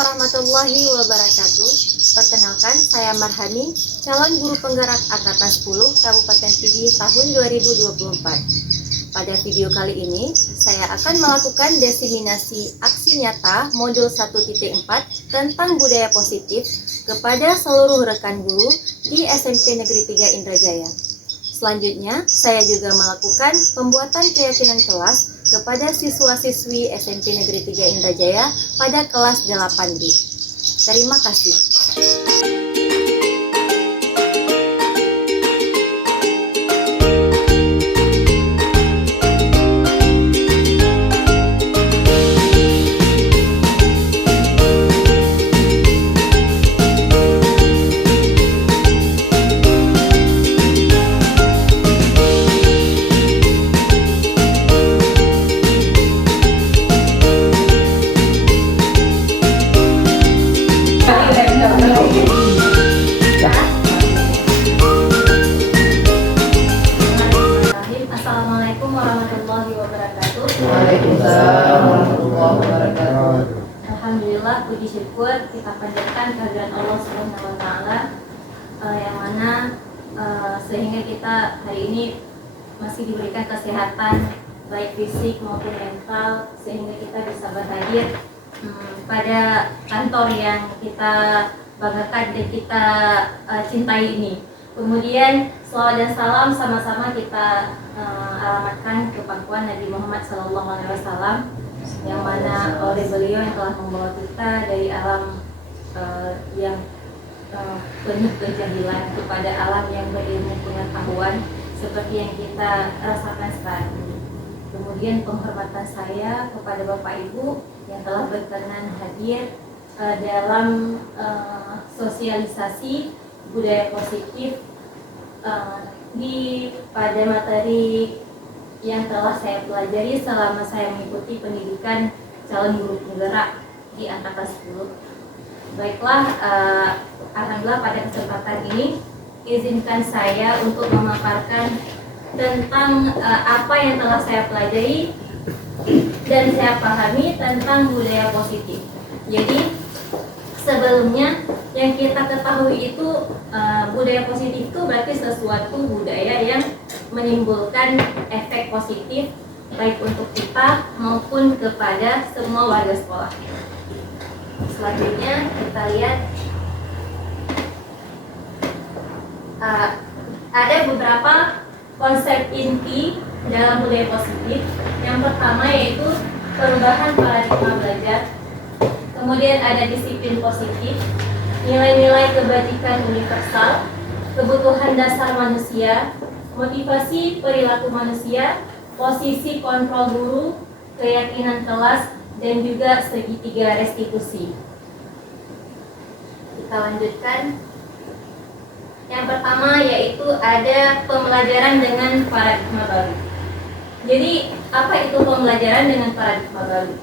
warahmatullahi wabarakatuh. Perkenalkan, saya Marhani, calon guru penggerak Angkatan 10 Kabupaten Pidi tahun 2024. Pada video kali ini, saya akan melakukan diseminasi aksi nyata modul 1.4 tentang budaya positif kepada seluruh rekan guru di SMP Negeri 3 Indrajaya. Selanjutnya, saya juga melakukan pembuatan keyakinan kelas kepada siswa-siswi SMP Negeri 3 Indrajaya pada kelas 8B. Terima kasih. Assalamualaikum warahmatullahi wabarakatuh. Waalaikumsalam warahmatullahi wabarakatuh. Alhamdulillah, puji syukur kita panjatkan kehadiran Allah Subhanahu wa taala yang mana sehingga kita hari ini masih diberikan kesehatan baik fisik maupun mental, sehingga kita bisa berhadir pada kantor yang kita banggakan dan kita cintai ini. Kemudian salawat dan salam sama-sama kita alamatkan ke pangkuan Nabi Muhammad SAW, yang mana oleh beliau yang telah membawa kita dari alam yang penuh kejahilan kepada alam yang berilmu pengetahuan seperti yang kita rasakan sekarang ini. Kemudian penghormatan saya kepada Bapak Ibu yang telah berkenan hadir dalam sosialisasi budaya positif pada materi yang telah saya pelajari selama saya mengikuti pendidikan calon guru penggerak di Angkatan 10. Baiklah, alhamdulillah pada kesempatan ini izinkan saya untuk memaparkan tentang apa yang telah saya pelajari dan saya pahami tentang budaya positif. Jadi sebelumnya yang kita ketahui itu budaya positif itu berarti sesuatu budaya yang menimbulkan efek positif baik untuk kita maupun kepada semua warga sekolah. Selanjutnya kita lihat ada beberapa konsep inti dalam budaya positif. Yang pertama yaitu perubahan paradigma belajar. Kemudian ada disiplin positif, nilai-nilai kebajikan universal, kebutuhan dasar manusia, motivasi perilaku manusia, posisi kontrol guru, keyakinan kelas, dan juga segitiga restitusi. Kita lanjutkan. Yang pertama yaitu ada pembelajaran dengan paradigma baru. Jadi apa itu pembelajaran dengan paradigma baru?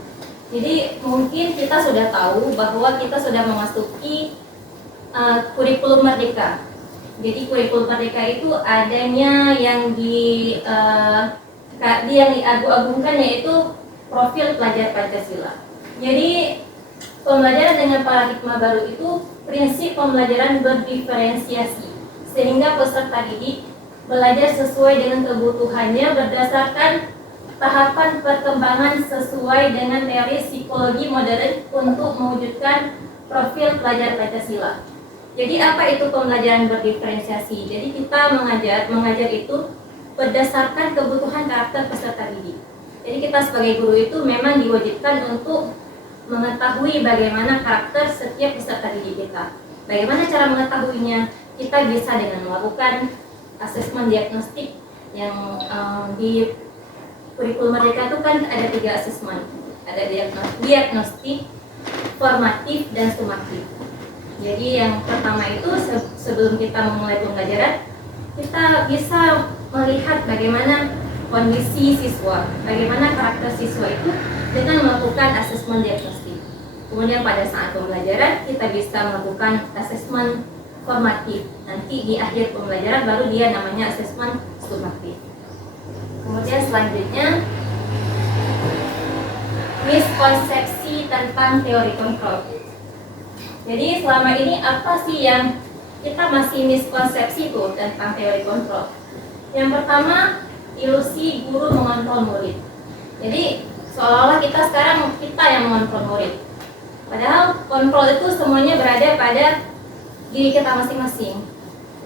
Jadi mungkin kita sudah tahu bahwa kita sudah memasuki kurikulum merdeka. Jadi kurikulum merdeka itu adanya yang yang diagung-agungkan yaitu profil pelajar Pancasila. Jadi pembelajaran dengan paradigma baru itu prinsip pembelajaran berdiferensiasi, sehingga peserta didik belajar sesuai dengan kebutuhannya berdasarkan tahapan perkembangan sesuai dengan teori psikologi modern untuk mewujudkan profil pelajar Pancasila. Jadi apa itu pembelajaran berdiferensiasi? Jadi kita mengajar itu berdasarkan kebutuhan karakter peserta didik. Jadi kita sebagai guru itu memang diwajibkan untuk mengetahui bagaimana karakter setiap peserta didik kita. Bagaimana cara mengetahuinya? Kita bisa dengan melakukan asesmen diagnostik yang di kurikulum merdeka itu kan ada 3 asesmen. Ada diagnostik, formatif, dan sumatif. Jadi yang pertama itu sebelum kita memulai pembelajaran, kita bisa melihat bagaimana kondisi siswa, bagaimana karakter siswa itu dengan melakukan asesmen diagnostik. Kemudian pada saat pembelajaran kita bisa melakukan asesmen formatif. Nanti di akhir pembelajaran baru dia namanya asesmen sumatif. Kemudian selanjutnya miskonsepsi tentang teori kontrol. Jadi selama ini apa sih yang kita masih miskonsepsi tuh tentang teori kontrol? Yang pertama, ilusi guru mengontrol murid. Jadi seolah-olah kita yang mengontrol murid. Padahal kontrol itu semuanya berada pada diri kita masing-masing.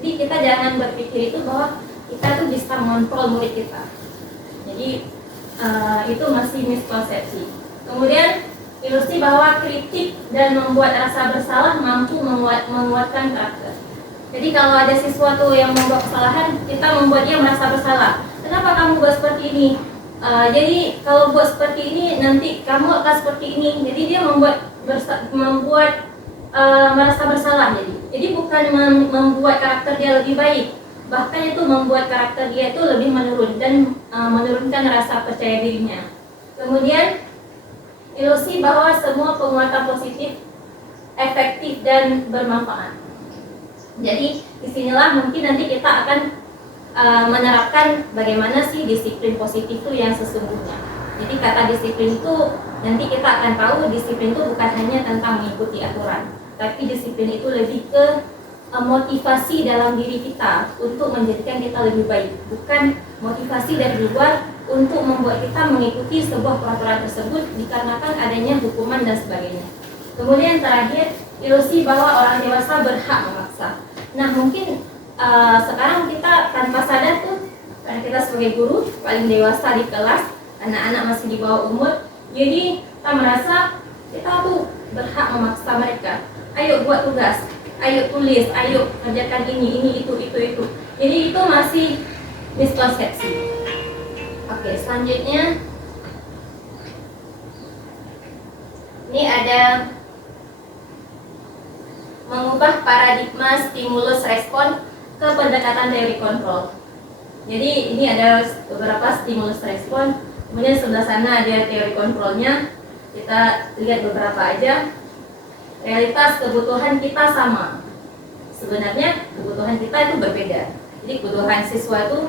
Jadi kita jangan berpikir itu bahwa kita tuh bisa mengontrol murid kita. Jadi itu masih miskonsepsi. Kemudian ilusi bahwa kritik dan membuat rasa bersalah mampu menguatkan karakter. Jadi kalau ada siswa tuh yang membuat kesalahan, kita membuat dia merasa bersalah. Kenapa kamu buat seperti ini? Jadi kalau buat seperti ini nanti kamu akan seperti ini. Jadi dia membuat merasa bersalah. Jadi bukan membuat karakter dia lebih baik, bahkan itu membuat karakter dia itu lebih menurun dan menurunkan rasa percaya dirinya. Kemudian ilusi bahwa semua penguatan positif efektif dan bermanfaat. Jadi disinilah mungkin nanti kita akan menerapkan bagaimana sih disiplin positif itu yang sesungguhnya. Jadi kata disiplin itu nanti kita akan tahu disiplin itu bukan hanya tentang mengikuti aturan, tapi disiplin itu lebih ke motivasi dalam diri kita untuk menjadikan kita lebih baik, bukan motivasi dari luar untuk membuat kita mengikuti sebuah peraturan tersebut dikarenakan adanya hukuman dan sebagainya. Kemudian terakhir, ilusi bahwa orang dewasa berhak memaksa. Nah mungkin sekarang kita tanpa sadar tuh, karena kita sebagai guru paling dewasa di kelas, anak-anak masih di bawah umur, jadi kita merasa kita tuh berhak memaksa mereka. Ayo buat tugas, ayo tulis, ayo kerjakan ini, itu. Jadi itu masih miskonsepsi. Oke, selanjutnya ini ada mengubah paradigma stimulus respon ke pendekatan teori kontrol. Jadi ini ada beberapa stimulus respon, kemudian sebelah sana ada teori kontrolnya. Kita lihat beberapa aja. Realitas kebutuhan kita sama. Sebenarnya kebutuhan kita itu berbeda. Jadi kebutuhan siswa itu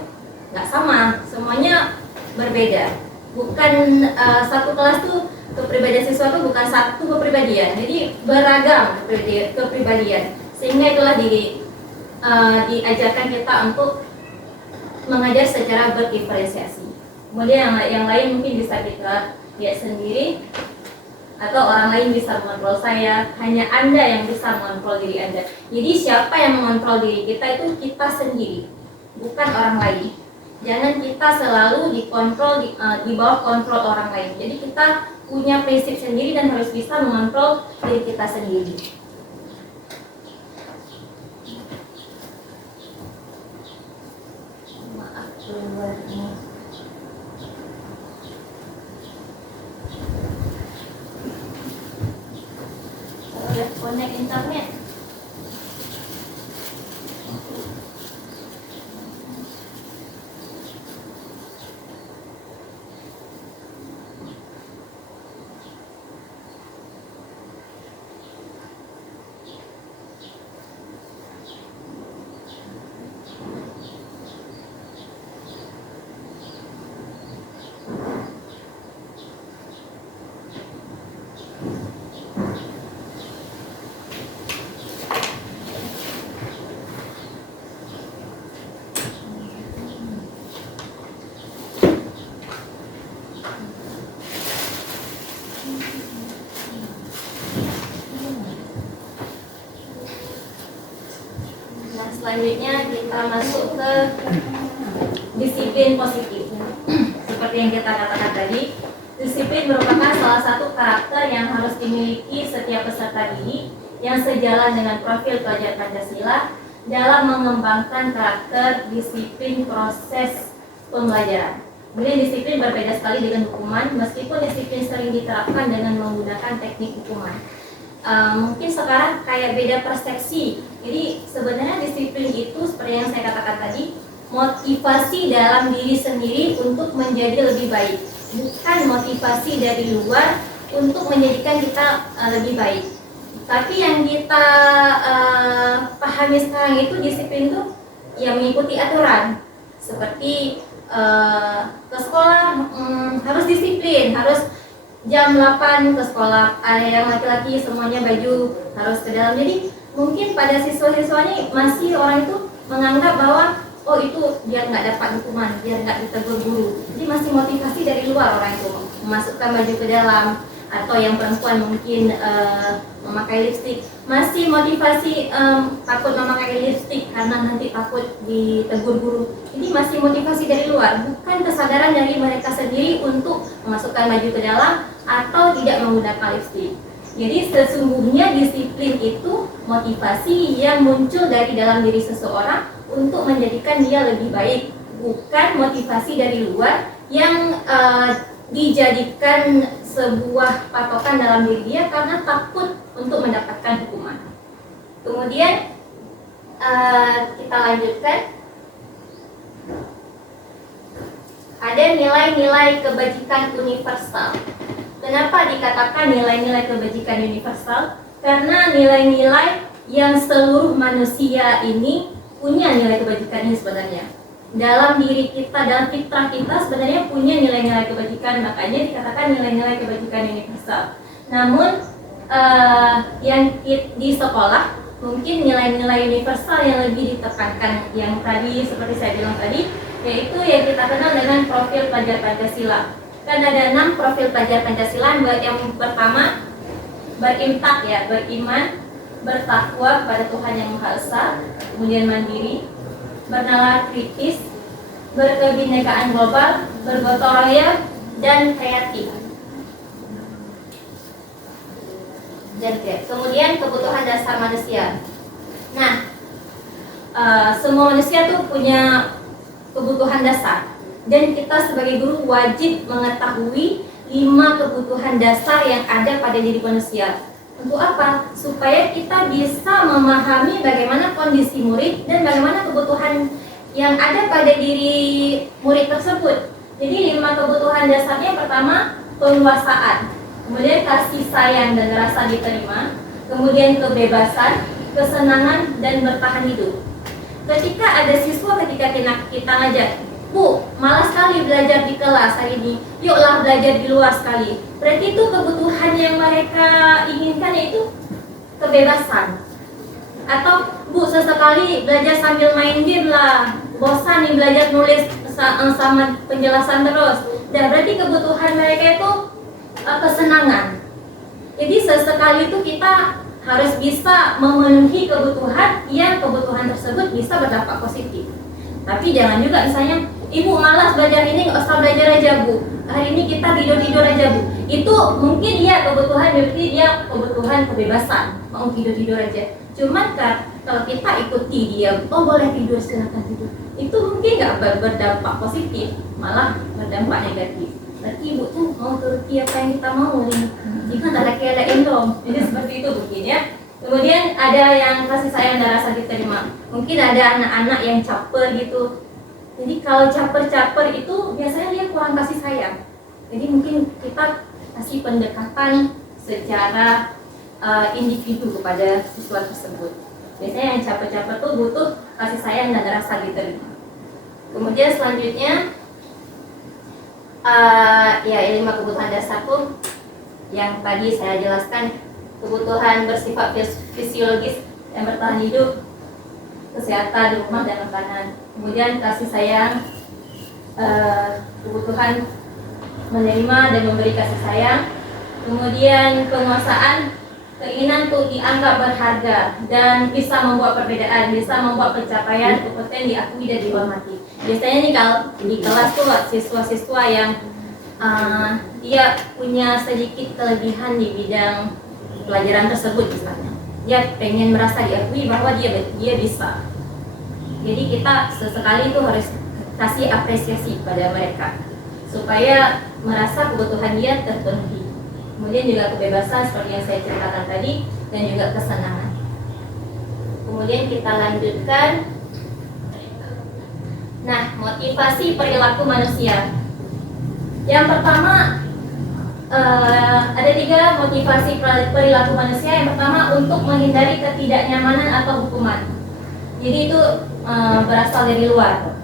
nggak sama, semuanya berbeda. Bukan satu kelas tuh kepribadian siswa itu bukan satu kepribadian, jadi beragam kepribadian. Sehingga itulah diajarkan kita untuk mengajar secara berdiferensiasi. Kemudian yang lain mungkin bisa kita lihat sendiri, atau orang lain bisa mengontrol saya, hanya Anda yang bisa mengontrol diri Anda. Jadi siapa yang mengontrol diri kita itu kita sendiri, bukan orang lain. Jangan kita selalu dikontrol di bawah kontrol orang lain. Jadi kita punya prinsip sendiri dan harus bisa mengontrol diri kita sendiri. Maaf keluar ini. Udah connect internet. Selanjutnya kita masuk ke disiplin positif. Seperti yang kita katakan tadi, disiplin merupakan salah satu karakter yang harus dimiliki setiap peserta didik yang sejalan dengan profil pelajar Pancasila dalam mengembangkan karakter disiplin proses pembelajaran. Kemudian disiplin berbeda sekali dengan hukuman, meskipun disiplin sering diterapkan dengan menggunakan teknik hukuman. Mungkin sekarang kayak beda persepsi. Jadi sebenarnya disiplin itu seperti yang saya katakan tadi, motivasi dalam diri sendiri untuk menjadi lebih baik, bukan motivasi dari luar untuk menjadikan kita lebih baik. Tapi yang kita pahami sekarang itu disiplin itu ya mengikuti aturan, seperti ke sekolah harus disiplin, harus jam 8 ke sekolah, ada yang laki-laki semuanya baju harus ke dalam. Jadi mungkin pada siswa-siswanya masih orang itu menganggap bahwa oh itu biar nggak dapat hukuman, biar nggak ditegur guru. Jadi masih motivasi dari luar orang itu memasukkan baju ke dalam, atau yang perempuan mungkin memakai lipstik, masih motivasi takut memakai lipstik karena nanti takut ditegur guru. Jadi masih motivasi dari luar, bukan kesadaran dari mereka sendiri untuk memasukkan baju ke dalam atau tidak menggunakan lipstik. Jadi sesungguhnya disiplin itu motivasi yang muncul dari dalam diri seseorang untuk menjadikan dia lebih baik, bukan motivasi dari luar yang dijadikan sebuah patokan dalam diri dia karena takut untuk mendapatkan hukuman. Kemudian kita lanjutkan. Ada nilai-nilai kebajikan universal. Kenapa dikatakan nilai-nilai kebajikan universal? Karena nilai-nilai yang seluruh manusia ini punya nilai kebajikan ini sebenarnya. Dalam diri kita, dalam fitrah kita sebenarnya punya nilai-nilai kebajikan, makanya dikatakan nilai-nilai kebajikan universal. Namun yang di sekolah mungkin nilai-nilai universal yang lebih ditekankan, yang tadi seperti saya bilang tadi, yaitu yang kita kenal dengan profil pelajar Pancasila. Kan ada 6 profil pelajar Pancasila. Yang pertama berimtak, ya, beriman, bertakwa kepada Tuhan Yang Maha Esa, kemudian mandiri, bernalar kritis, berkebinekaan global, bergotong royong, dan kreatif. Kemudian kebutuhan dasar manusia. Nah, semua manusia tuh punya kebutuhan dasar, dan kita sebagai guru wajib mengetahui 5 kebutuhan dasar yang ada pada diri manusia. Untuk apa? Supaya kita bisa memahami bagaimana kondisi murid dan bagaimana kebutuhan yang ada pada diri murid tersebut. Jadi 5 kebutuhan dasarnya, pertama penguasaan, kemudian kasih sayang dan rasa diterima, kemudian kebebasan, kesenangan, dan bertahan hidup. Ketika ada siswa, ketika kita ngajak, Bu, malas sekali belajar di kelas hari ini, yuklah belajar di luar sekali. Berarti itu kebutuhan yang mereka inginkan, yaitu kebebasan. Atau, Bu, sesekali belajar sambil main game lah, bosan nih belajar nulis sama penjelasan terus. Dan berarti kebutuhan mereka itu kesenangan. Jadi sesekali itu kita harus bisa memenuhi kebutuhan yang kebutuhan tersebut bisa berdampak positif. Tapi jangan juga misalnya, Ibu malas belajar ini, nggak usah belajar aja Bu, hari ini kita tidur-tidur aja Bu. Itu mungkin dia kebutuhan, berarti dia kebutuhan kebebasan, mau tidur-tidur aja. Cuman kalau kita ikuti dia, oh boleh tidur, silakan tidur, itu mungkin nggak berdampak positif, malah berdampak negatif. Berarti Ibu tuh mau turuti apa yang kita mau nih, jika tak ada kelein dong. Jadi seperti itu mungkin ya. Kemudian ada yang kasih sayang dan rasa diterima. Mungkin ada anak-anak yang caper gitu. Jadi kalau caper-caper itu biasanya dia kurang kasih sayang. Jadi mungkin kita kasih pendekatan secara individu kepada siswa tersebut. Biasanya yang caper-caper tuh butuh kasih sayang dan rasa diterima. Kemudian selanjutnya ya 5 kebutuhan dasar tuh yang tadi saya jelaskan. Kebutuhan bersifat fisiologis yang bertahan hidup, kesehatan, rumah, dan makanan. Kemudian kasih sayang, kebutuhan menerima dan memberi kasih sayang. Kemudian penguasaan, keinginan untuk dianggap berharga dan bisa membuat perbedaan, bisa membuat pencapaian, kompeten, diakui dan dihormati. Biasanya nih kalau di kelas tuh siswa-siswa yang dia punya sedikit kelebihan di bidang pelajaran tersebut, misalnya dia pengen merasa diakui bahwa dia bisa. Jadi kita sesekali itu harus kasih apresiasi pada mereka supaya merasa kebutuhan dia terpenuhi. Kemudian juga kebebasan seperti yang saya ceritakan tadi, dan juga kesenangan. Kemudian kita lanjutkan. Nah, motivasi perilaku manusia. Yang pertama, ada 3 motivasi perilaku manusia. Yang pertama, untuk menghindari ketidaknyamanan atau hukuman. Jadi itu berasal dari luar.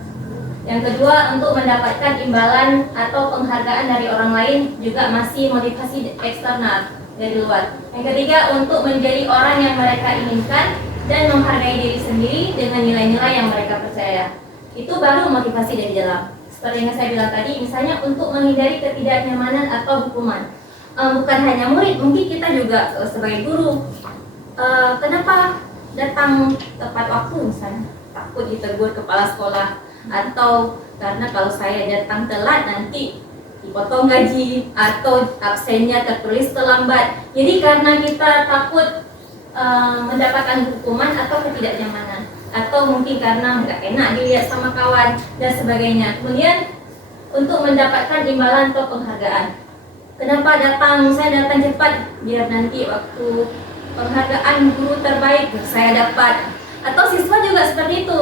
Yang kedua, untuk mendapatkan imbalan atau penghargaan dari orang lain juga masih motivasi eksternal dari luar. Yang ketiga, untuk menjadi orang yang mereka inginkan dan menghargai diri sendiri dengan nilai-nilai yang mereka percaya. Itu baru motivasi dari dalam. Seperti yang saya bilang tadi, misalnya untuk menghindari ketidaknyamanan atau hukuman. Bukan hanya murid, mungkin kita juga sebagai guru. Kenapa datang tepat waktu misalnya? Takut ditegur kepala sekolah, atau karena kalau saya datang telat nanti dipotong gaji, atau absennya tertulis terlambat. Jadi karena kita takut mendapatkan hukuman atau ketidaknyamanan, atau mungkin karena nggak enak dilihat sama kawan dan sebagainya. Kemudian untuk mendapatkan imbalan atau penghargaan. Kenapa datang? Saya datang cepat biar nanti waktu penghargaan guru terbaik saya dapat. Atau siswa juga seperti itu.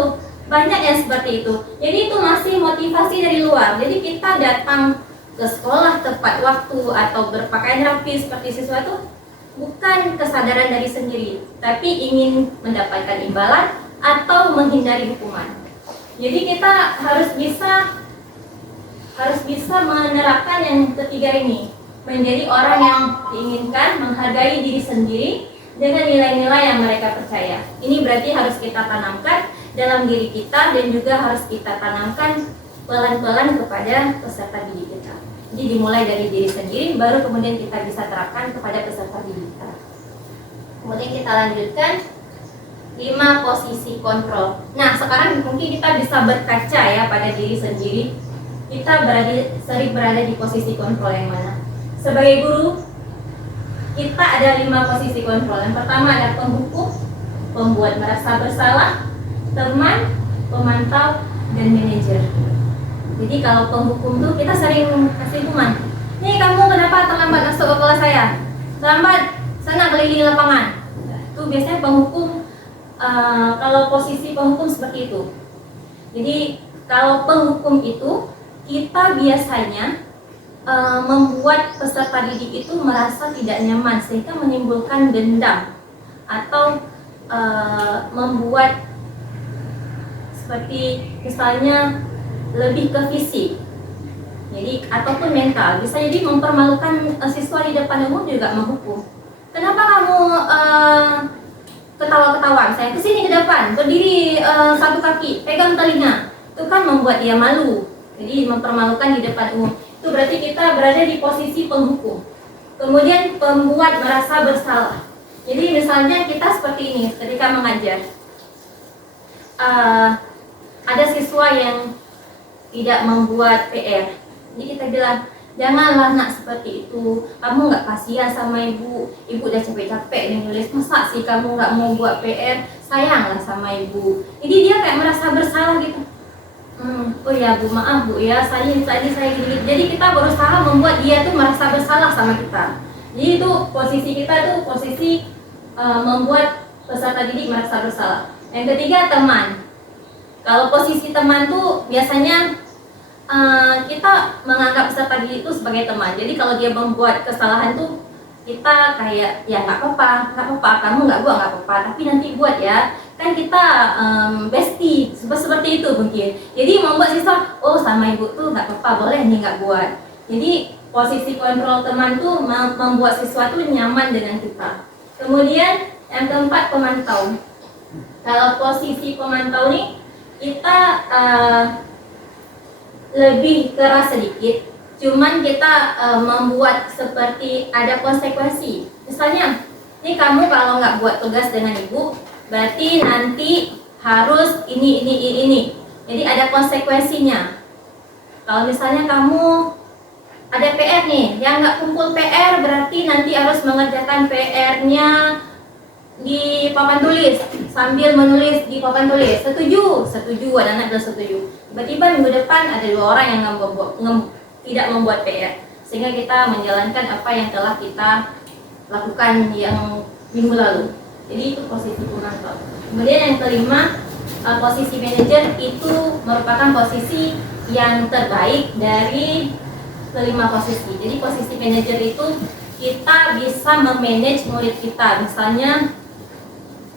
Banyak yang seperti itu. Jadi itu masih motivasi dari luar. Jadi kita datang ke sekolah tepat waktu atau berpakaian rapi seperti siswa itu bukan kesadaran dari sendiri, tapi ingin mendapatkan imbalan atau menghindari hukuman. Jadi kita harus bisa menerapkan yang ketiga ini, menjadi orang yang diinginkan, menghargai diri sendiri dengan nilai-nilai yang mereka percaya. Ini berarti harus kita tanamkan dalam diri kita dan juga harus kita tanamkan pelan-pelan kepada peserta didik kita. Jadi dimulai dari diri sendiri, baru kemudian kita bisa terapkan kepada peserta didik kita. Kemudian kita lanjutkan 5 posisi kontrol. Nah, sekarang mungkin kita bisa berkaca ya pada diri sendiri. Kita sering berada di posisi kontrol yang mana? Sebagai guru, kita ada 5 posisi kontrol. Yang pertama ada penghukum, pembuat merasa bersalah, teman, pemantau, dan manajer. Jadi kalau penghukum tuh kita sering kasih hukuman. Nih kamu kenapa terlambat masuk ke kelas saya? Terlambat, sana keliling lapangan. Itu biasanya penghukum. Kalau posisi penghukum seperti itu. Jadi kalau penghukum itu kita biasanya membuat peserta didik itu merasa tidak nyaman sehingga menimbulkan dendam atau membuat seperti misalnya lebih ke fisik, jadi ataupun mental, bisa jadi mempermalukan siswa di depan umum juga menghukum. Kenapa kamu ketawa-ketawa? Saya kesini ke depan, berdiri satu kaki, pegang telinga, itu kan membuat dia malu, jadi mempermalukan di depan umum. Itu berarti kita berada di posisi penghukum. Kemudian pembuat merasa bersalah. Jadi misalnya kita seperti ini ketika mengajar. Ada siswa yang tidak membuat PR. Jadi kita bilang, janganlah nak seperti itu. Kamu nggak kasihan sama ibu. Ibu udah capek-capek nih nulis. Masa sih kamu nggak mau buat PR? Sayanglah sama ibu. Jadi dia kayak merasa bersalah gitu. Oh ya bu, maaf bu ya, tadi saya gini. Jadi kita berusaha membuat dia tuh merasa bersalah sama kita. Jadi itu posisi kita tuh posisi membuat peserta didik merasa bersalah. Yang ketiga teman. Kalau posisi teman tuh biasanya kita menganggap peserta didik itu sebagai teman. Jadi kalau dia membuat kesalahan tuh kita kayak ya nggak apa-apa, kamu nggak buat nggak apa-apa, tapi nanti buat ya. Kan kita bestie seperti itu mungkin. Jadi membuat siswa oh sama ibu tuh nggak apa-apa, boleh nih nggak buat. Jadi posisi kontrol teman tuh membuat siswa tuh nyaman dengan kita. Kemudian yang keempat pemantau. Kalau posisi pemantau nih kita lebih keras sedikit, cuman kita membuat seperti ada konsekuensi. Misalnya, nih kamu kalau nggak buat tugas dengan ibu, berarti nanti harus ini. Jadi ada konsekuensinya. Kalau misalnya kamu ada PR nih, yang nggak kumpul PR berarti nanti harus mengerjakan PR-nya di papan tulis sambil menulis di papan tulis. Setuju, anak-anak sudah setuju. Tiba-tiba minggu depan ada 2 orang yang tidak membuat PR, sehingga kita menjalankan apa yang telah kita lakukan yang minggu lalu. Jadi itu posisi pemantau. Kemudian yang kelima, posisi manajer itu merupakan posisi yang terbaik dari kelima posisi. Jadi posisi manajer itu kita bisa memanage murid kita. Misalnya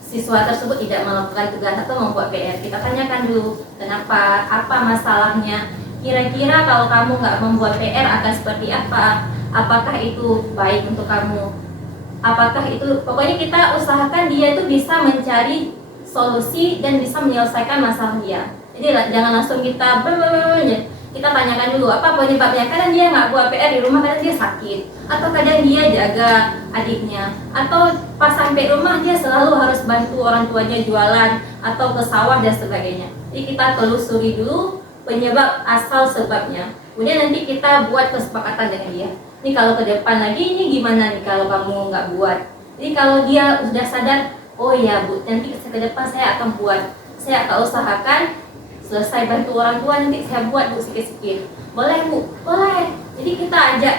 siswa tersebut tidak melakukan tugas atau membuat PR, kita tanyakan dulu kenapa, apa masalahnya. Kira-kira kalau kamu nggak membuat PR akan seperti apa? Apakah itu baik untuk kamu? Apakah itu, pokoknya kita usahakan dia itu bisa mencari solusi dan bisa menyelesaikan masalah dia. Jadi jangan langsung kita kita tanyakan dulu apa penyebabnya. Kadang dia nggak buat PR di rumah, kadang dia sakit, atau kadang dia jaga adiknya, atau pas sampai rumah dia selalu harus bantu orang tuanya jualan atau ke sawah dan sebagainya. Jadi kita telusuri dulu penyebab asal sebabnya, kemudian nanti kita buat kesepakatan dengan dia. Ini kalau ke depan lagi ini gimana nih kalau kamu nggak buat. Jadi kalau dia sudah sadar, oh ya Bu, nanti ke depan saya akan buat, saya akan usahakan selesai bantu orang tua nanti saya buat Bu sikit-sikit. Boleh Bu? Boleh. Jadi kita ajak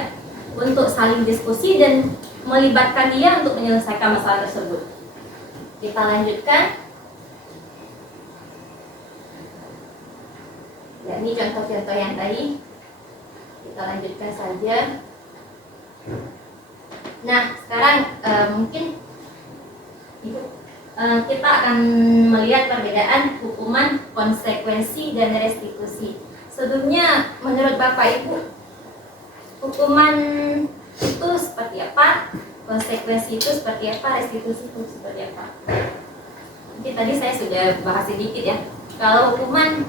untuk saling diskusi dan melibatkan dia untuk menyelesaikan masalah tersebut. Kita lanjutkan. Ya, ini contoh-contoh yang tadi. Kita lanjutkan saja. Nah, sekarang mungkin Ibu kita akan melihat perbedaan hukuman, konsekuensi, dan restitusi. Sebelumnya, menurut Bapak Ibu, hukuman itu seperti apa? Konsekuensi itu seperti apa? Restitusi itu seperti apa? Mungkin tadi saya sudah bahas sedikit ya. Kalau hukuman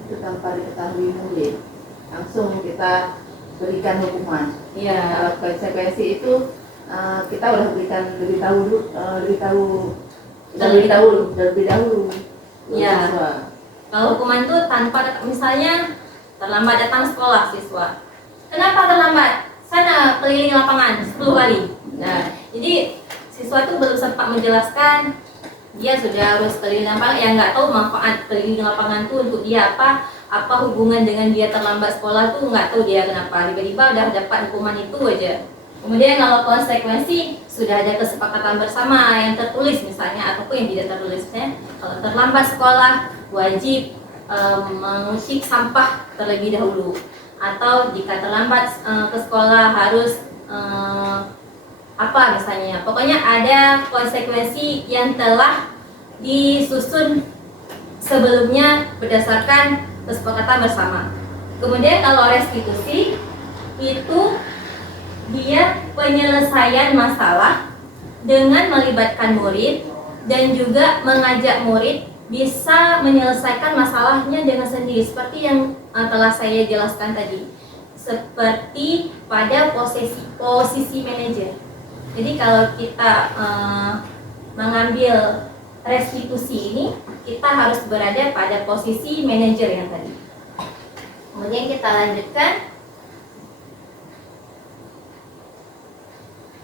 itu tanpa diketahui murid, langsung kita berikan hukuman. ya, Kalau konsekuensi itu kita udah berikan lebih dahulu. Ya. Siswa. kalau hukuman itu tanpa, misalnya terlambat datang sekolah siswa. Kenapa terlambat? Sana keliling lapangan 10 kali. Nah, jadi siswa itu belum sempat menjelaskan, dia sudah harus keliling lapangan, yang nggak tahu manfaat keliling lapangan itu untuk dia apa hubungan dengan dia terlambat sekolah tuh nggak tahu dia kenapa. Tiba-tiba udah dapat hukuman itu aja. Kemudian kalau konsekuensi sudah ada kesepakatan bersama yang tertulis misalnya ataupun yang tidak tertulis. Kalau terlambat sekolah wajib mengusik sampah terlebih dahulu, atau jika terlambat ke sekolah harus apa misalnya. Pokoknya ada konsekuensi yang telah disusun sebelumnya berdasarkan kesepakatan bersama. Kemudian kalau restitusi itu dia penyelesaian masalah dengan melibatkan murid dan juga mengajak murid bisa menyelesaikan masalahnya dengan sendiri, seperti yang telah saya jelaskan tadi, seperti pada posisi manajer. Jadi kalau kita mengambil restitusi ini, kita harus berada pada posisi manajer yang tadi. Kemudian kita lanjutkan.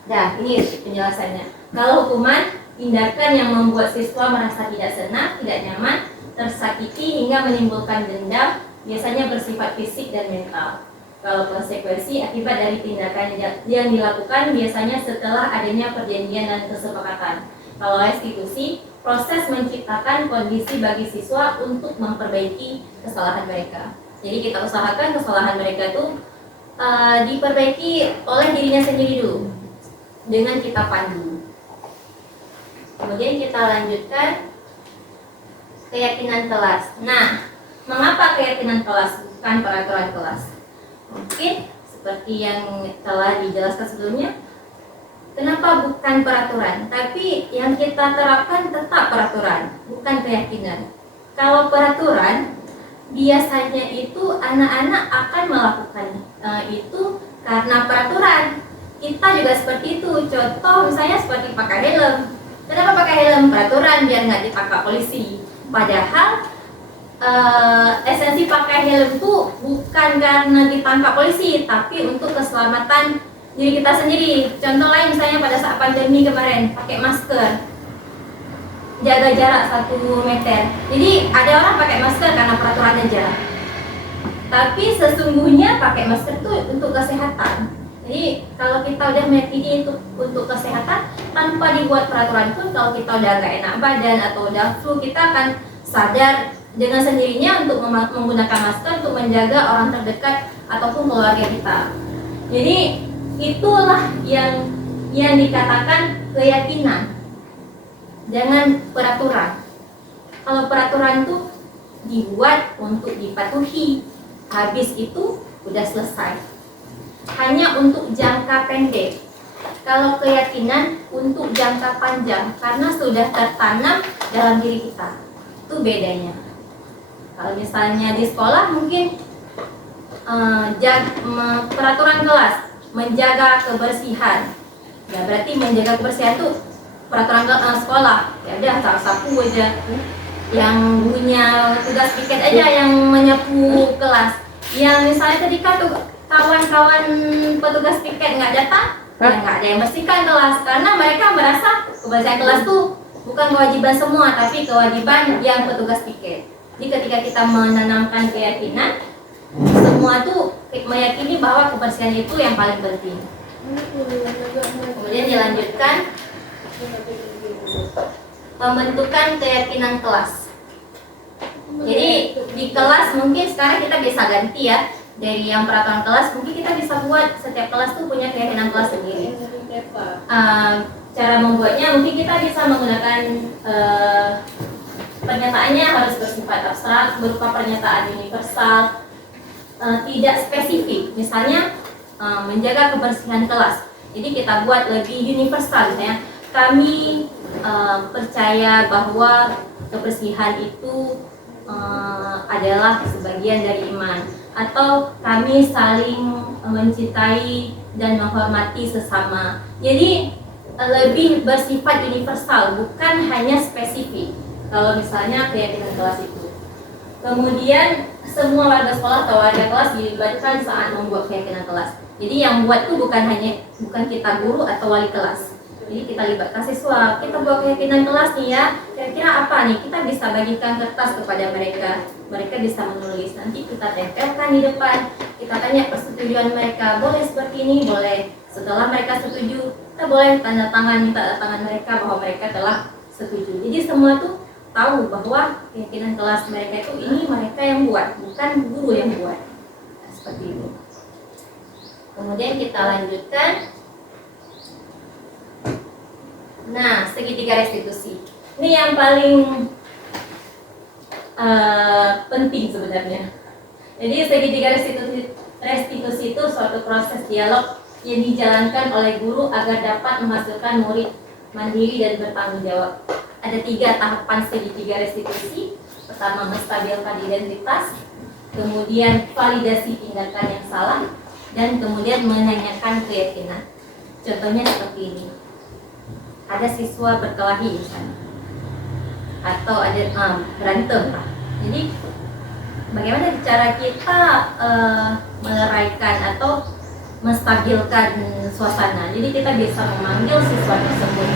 Nah, ini penjelasannya. Kalau hukuman, tindakan yang membuat siswa merasa tidak senang, tidak nyaman, tersakiti hingga menimbulkan dendam, biasanya bersifat fisik dan mental. Kalau konsekuensi, akibat dari tindakan yang dilakukan biasanya setelah adanya perjanjian dan kesepakatan. Kalau restitusi, proses menciptakan kondisi bagi siswa untuk memperbaiki kesalahan mereka. Jadi kita usahakan kesalahan mereka itu diperbaiki oleh dirinya sendiri dulu, dengan kita pandu. Kemudian kita lanjutkan keyakinan kelas. Nah, mengapa keyakinan kelas bukan peraturan kelas? Mungkin seperti yang telah dijelaskan sebelumnya, kenapa bukan peraturan? Tapi yang kita terapkan tetap peraturan, bukan keyakinan. Kalau peraturan, biasanya itu anak-anak akan melakukan itu karena peraturan. Kita juga seperti itu. Contoh misalnya seperti pakai helm. Kenapa pakai helm? Peraturan, biar nggak ditangkap polisi. Padahal esensi pakai helm itu bukan karena ditangkap polisi, tapi untuk keselamatan diri kita sendiri. Contoh lain misalnya pada saat pandemi kemarin, pakai masker, jaga jarak 1 meter. Jadi ada orang pakai masker karena peraturan aja, tapi sesungguhnya pakai masker itu untuk kesehatan. Jadi kalau kita udah meyakini itu untuk kesehatan, tanpa dibuat peraturan pun, kalau kita udah gak enak badan atau udah flu, kita akan sadar dengan sendirinya untuk menggunakan masker untuk menjaga orang terdekat ataupun keluarga kita. Jadi itulah yang dikatakan keyakinan. jangan peraturan. Kalau peraturan tuh dibuat untuk dipatuhi, habis itu udah selesai. Hanya untuk jangka pendek. Kalau keyakinan untuk jangka panjang, karena sudah tertanam dalam diri kita. Itu bedanya. Kalau misalnya di sekolah mungkin peraturan kelas, menjaga kebersihan. Ya berarti menjaga kebersihan itu peraturan sekolah. Ya udah sapu aja. Yang punya tugas piket aja yang menyapu kelas. Yang misalnya tadi kan tuh kawan-kawan petugas piket nggak datang, ya nggak ada yang bersihkan kelas karena mereka merasa kebersihan kelas tuh bukan kewajiban semua tapi kewajiban yang petugas piket. Jadi ketika kita menanamkan keyakinan, semua tuh meyakini bahwa kebersihan itu yang paling penting. Kemudian dilanjutkan pembentukan keyakinan kelas. Jadi di kelas mungkin sekarang kita bisa ganti ya, dari yang peraturan kelas mungkin kita bisa buat setiap kelas tuh punya keyakinan kelas sendiri. Cara membuatnya mungkin kita bisa menggunakan pernyataannya harus bersifat abstrak, berupa pernyataan universal, tidak spesifik. Misalnya menjaga kebersihan kelas. Jadi kita buat lebih universal ya. Kami percaya bahwa kebersihan itu adalah sebagian dari iman, atau kami saling mencintai dan menghormati sesama. Jadi lebih bersifat universal, bukan hanya spesifik. Kalau misalnya keyakinan kelas itu. Kemudian semua warga sekolah atau warga kelas dilibatkan saat membuat keyakinan kelas. Jadi yang buat itu bukan kita guru atau wali kelas. Jadi kita libatkan siswa, kita buat keyakinan kelas nih ya, kira-kira apa nih, kita bisa bagikan kertas kepada mereka, mereka bisa menulis, nanti kita tempelkan di depan, kita tanya persetujuan mereka, boleh seperti ini, boleh. Setelah mereka setuju, kita boleh tanda tangan, minta tangan mereka bahwa mereka telah setuju. Jadi semua tuh tahu bahwa keyakinan kelas mereka itu ini mereka yang buat, bukan guru yang buat. Nah, seperti itu. Kemudian kita lanjutkan. Nah, segitiga restitusi. Ini yang paling penting sebenarnya. Jadi segitiga restitusi itu suatu proses dialog yang dijalankan oleh guru agar dapat menghasilkan murid mandiri dan bertanggung jawab. Ada 3 tahapan segitiga restitusi. Pertama, menstabilkan identitas, kemudian validasi tindakan yang salah, dan kemudian menanyakan keyakinan. Contohnya seperti ini. Ada siswa berkelahi misalnya, atau ada berantem lah. Jadi bagaimana cara kita meleraikan atau menstabilkan suasana? Jadi kita bisa memanggil siswa tersebut.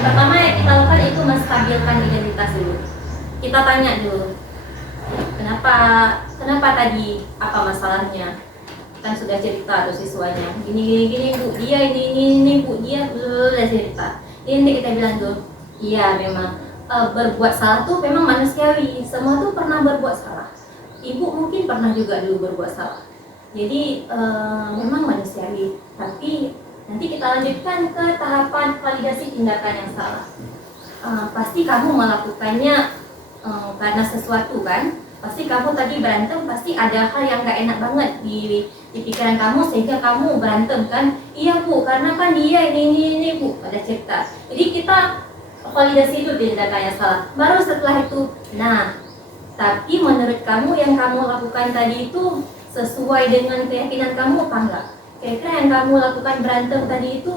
Pertama yang kita lakukan itu menstabilkan identitas dulu. Kita tanya dulu, kenapa tadi, apa masalahnya? Kan sudah cerita tuh siswanya, gini bu, dia ini bu, dia udah cerita. Ini kita bilang tuh, iya memang berbuat salah tuh memang manusiawi, semua tuh pernah berbuat salah. Ibu mungkin pernah juga dulu berbuat salah. Jadi memang manusiawi, tapi nanti kita lanjutkan ke tahapan validasi tindakan yang salah. Pasti kamu melakukannya karena sesuatu kan? Pasti kamu tadi berantem, pasti ada hal yang gak enak banget di pikiran kamu sehingga kamu berantem kan? Iya bu, karena kan dia ini bu, ada cerita. Jadi kita validasi itu tindakan yang salah. Baru setelah itu, nah, tapi menurut kamu yang kamu lakukan tadi itu sesuai dengan keyakinan kamu apa enggak? Kira-kira yang kamu lakukan berantem tadi itu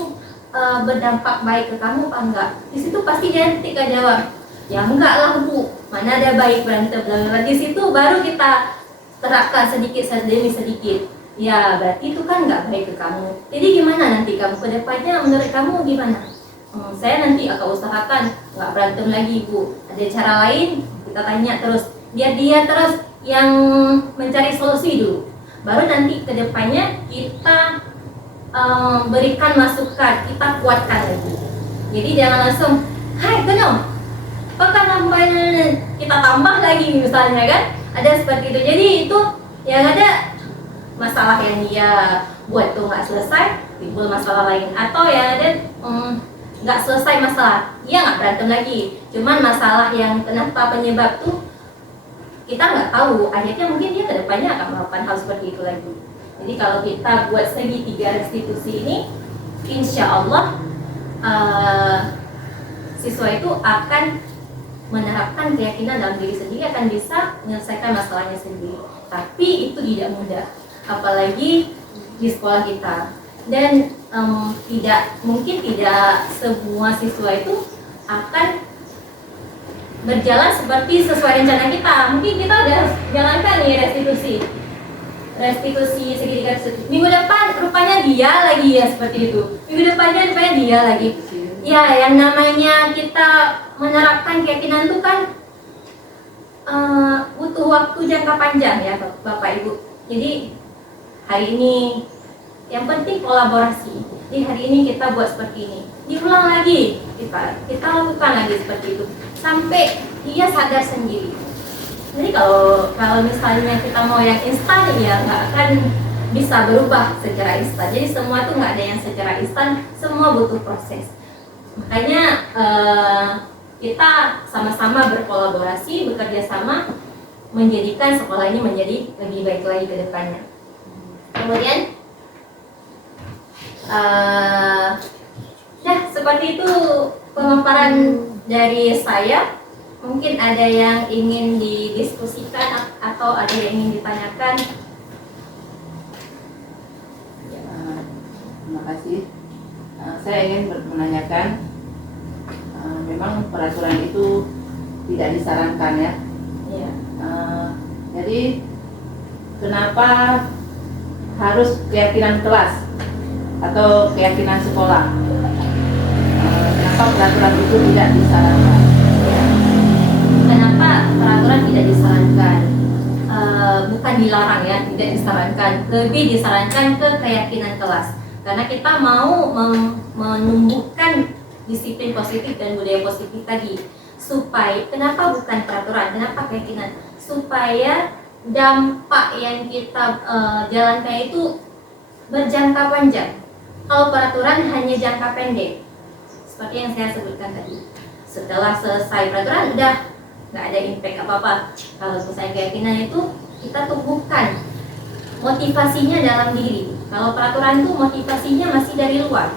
berdampak baik ke kamu apa enggak? Di situ pasti dia ketika jawab, ya enggak lah bu, mana ada baik berantem. Di situ baru kita terapkan sedikit demi sedikit. Ya berarti itu kan enggak baik ke kamu. Jadi gimana nanti kamu ke depannya, menurut kamu gimana? Saya nanti akan usahakan nggak berantem lagi bu. Ada cara lain? Kita tanya terus, biar dia terus yang mencari solusi dulu. Baru nanti ke depannya kita berikan masukan, kita kuatkan lagi. Jadi jangan langsung, hai kenal, apakah nampaknya kita tambah lagi misalnya kan? Ada seperti itu. Jadi itu yang ada masalah yang dia buat tuh nggak selesai, timbul masalah lain. Atau yang ada nggak selesai masalah, dia nggak berantem lagi. Cuman masalah yang kenapa penyebab tuh kita nggak tahu, akhirnya mungkin dia kedepannya akan melakukan hal seperti itu lagi. Jadi kalau kita buat segitiga restitusi ini, insya Allah siswa itu akan menerapkan keyakinan dalam diri sendiri, akan bisa menyelesaikan masalahnya sendiri. Tapi itu tidak mudah, apalagi di sekolah kita. Dan mungkin tidak semua siswa itu akan berjalan seperti sesuai rencana kita. Mungkin kita udah jalankan nih restitusi segitiga restitusi. Minggu depan rupanya dia lagi ya seperti itu. Minggu depannya rupanya dia lagi. Ya, yang namanya kita menerapkan keyakinan itu kan butuh waktu jangka panjang ya Bapak Ibu. Jadi hari ini yang penting kolaborasi. Di hari ini kita buat seperti ini, diulang lagi, kita lakukan lagi seperti itu sampai dia sadar sendiri. Jadi kalau misalnya kita mau yang instan, ya nggak akan bisa berubah secara instan. Jadi semua tuh nggak ada yang secara instan, semua butuh proses. Makanya kita sama-sama berkolaborasi, bekerja sama, menjadikan sekolah ini menjadi lebih baik lagi ke depannya. Kemudian seperti itu pemaparan dari saya. Mungkin ada yang ingin didiskusikan atau ada yang ingin ditanyakan. Terima kasih. Saya ingin menanyakan, memang peraturan itu tidak disarankan ya. Ya. Jadi kenapa harus keyakinan kelas atau keyakinan sekolah? Kenapa peraturan itu tidak disarankan? Ya. Kenapa peraturan tidak disarankan? Bukan dilarang ya, tidak disarankan. Lebih disarankan ke keyakinan kelas. Karena kita mau menumbuhkan disiplin positif dan budaya positif tadi. Supaya, kenapa bukan peraturan, kenapa keyakinan? Supaya dampak yang kita jalankan itu berjangka panjang. Kalau peraturan hanya jangka pendek, seperti yang saya sebutkan tadi. Setelah selesai peraturan, udah nggak ada impact apa-apa. Kalau misalnya keyakinan itu kita tumbuhkan motivasinya dalam diri. Kalau peraturan itu motivasinya masih dari luar,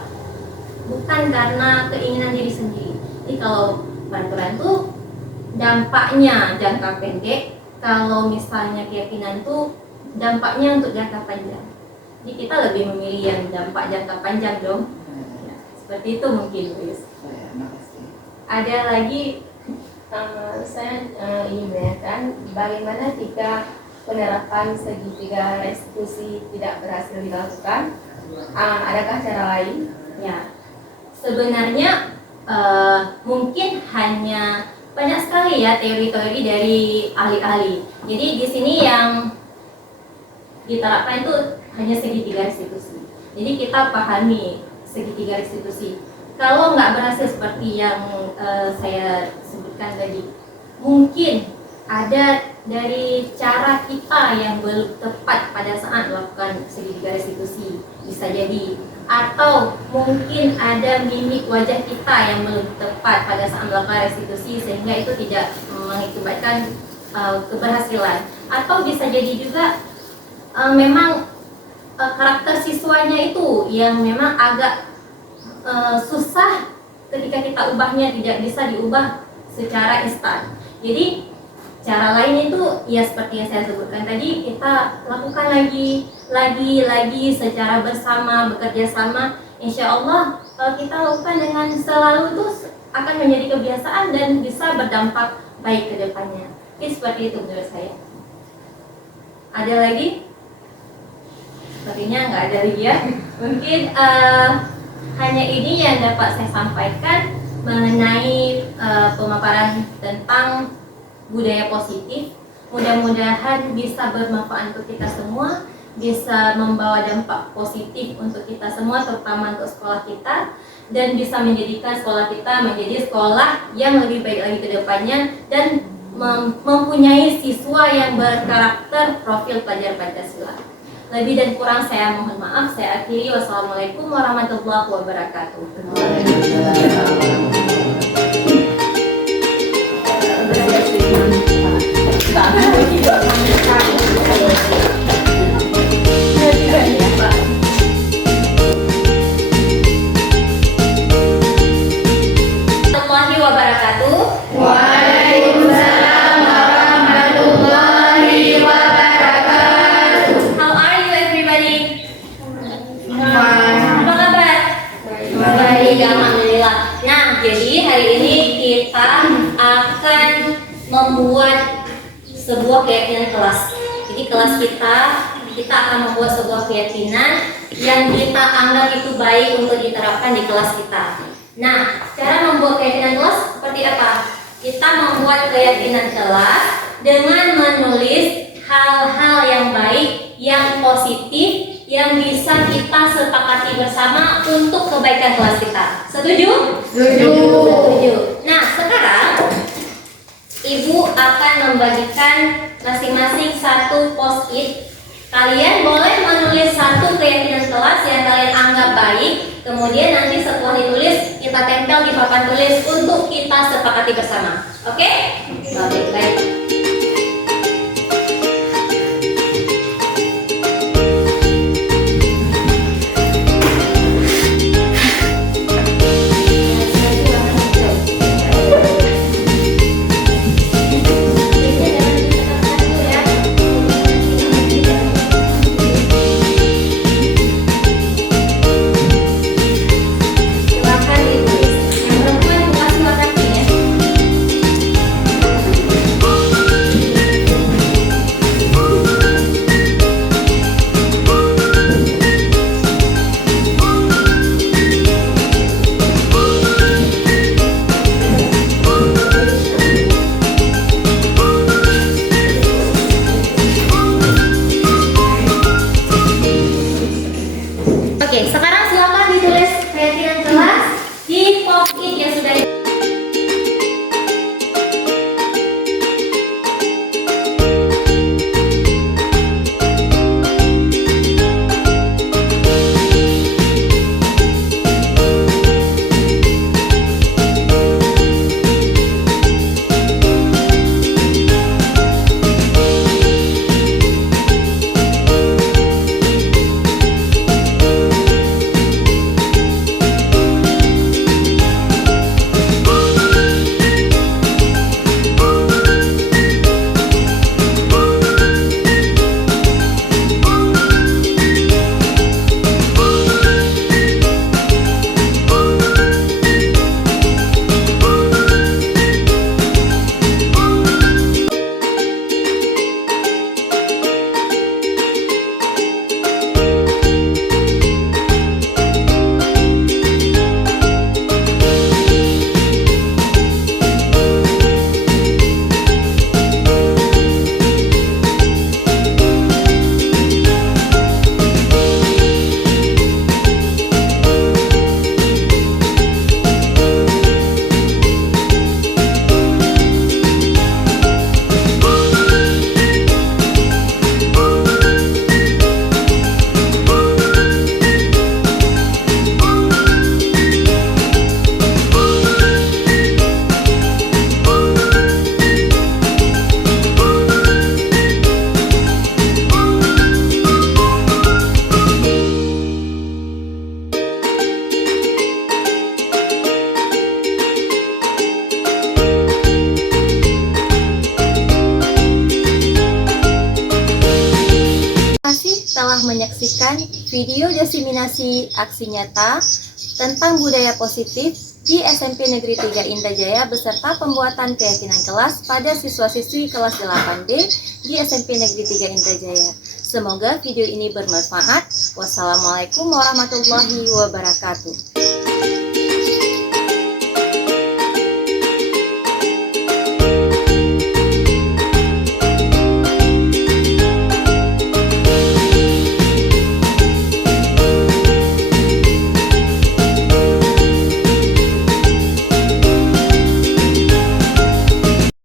bukan karena keinginan diri sendiri. Jadi kalau peraturan itu dampaknya jangka pendek, kalau misalnya keyakinan itu dampaknya untuk jangka panjang. Jadi kita lebih memilih yang dampak jangka panjang dong. Ya, seperti itu mungkin, Luis. Ada lagi? Saya ingin menanyakan bagaimana jika penerapan segitiga restitusi tidak berhasil dilakukan, adakah cara lain? Ya, sebenarnya mungkin hanya banyak sekali ya teori-teori dari ahli-ahli. Jadi di sini yang diterapkan itu hanya segitiga restitusi. Jadi kita pahami segitiga restitusi. Kalau nggak berhasil seperti yang saya sebutkan tadi, mungkin ada dari cara kita yang belum tepat pada saat melakukan segitiga restitusi, bisa jadi. Atau mungkin ada mimik wajah kita yang belum tepat pada saat melakukan restitusi, sehingga itu tidak mengakibatkan keberhasilan. Atau bisa jadi juga memang karakter siswanya itu yang memang agak susah ketika kita ubahnya, tidak bisa diubah secara instan. Jadi cara lain itu ya seperti yang saya sebutkan tadi, kita lakukan lagi secara bersama, bekerja sama. Insya Allah kalau kita lakukan dengan selalu itu akan menjadi kebiasaan dan bisa berdampak baik ke depannya. Jadi seperti itu menurut saya. Ada lagi? Sepertinya nggak ada lagi ya. Mungkin hanya ini yang dapat saya sampaikan mengenai pemaparan tentang budaya positif. Mudah-mudahan bisa bermanfaat untuk kita semua, bisa membawa dampak positif untuk kita semua, terutama untuk sekolah kita, dan bisa menjadikan sekolah kita menjadi sekolah yang lebih baik lagi ke depannya dan mempunyai siswa yang berkarakter profil pelajar Pancasila. Lebih dan kurang saya mohon maaf. Saya akhiri. Wassalamualaikum warahmatullahi wabarakatuh. Warahmatullahi wabarakatuh. Waalaikumsalam warahmatullahi wabarakatuh. How are you everybody? Fine. Apa kabar? Baik, alhamdulillah. Nah, jadi hari ini kita akan membuat sebuah keyakinan kelas. Jadi kelas kita akan membuat sebuah keyakinan yang kita anggap itu baik untuk diterapkan di kelas kita. Nah, cara membuat keyakinan kelas seperti apa? Kita membuat keyakinan kelas dengan menulis hal-hal yang baik, yang positif, yang bisa kita sepakati bersama untuk kebaikan kelas kita. Setuju? Setuju. Nah, sekarang Ibu akan membagikan masing-masing satu post-it. Kalian boleh menulis satu keyakinan kelas yang kalian anggap baik. Kemudian nanti setelah ditulis, kita tempel di papan tulis untuk kita sepakati bersama. Oke? Baik. Silakan ditulis. Yang perempuan kasih warnanya ya. Oke, sekarang silakan ditulis keyakinan kelas di post-it yang sudah di telah menyaksikan video diseminasi aksi nyata tentang budaya positif di SMP Negeri 3 Indrajaya beserta pembuatan keyakinan kelas pada siswa-siswi kelas 8D di SMP Negeri 3 Indrajaya. Semoga video ini bermanfaat. Wassalamualaikum warahmatullahi wabarakatuh.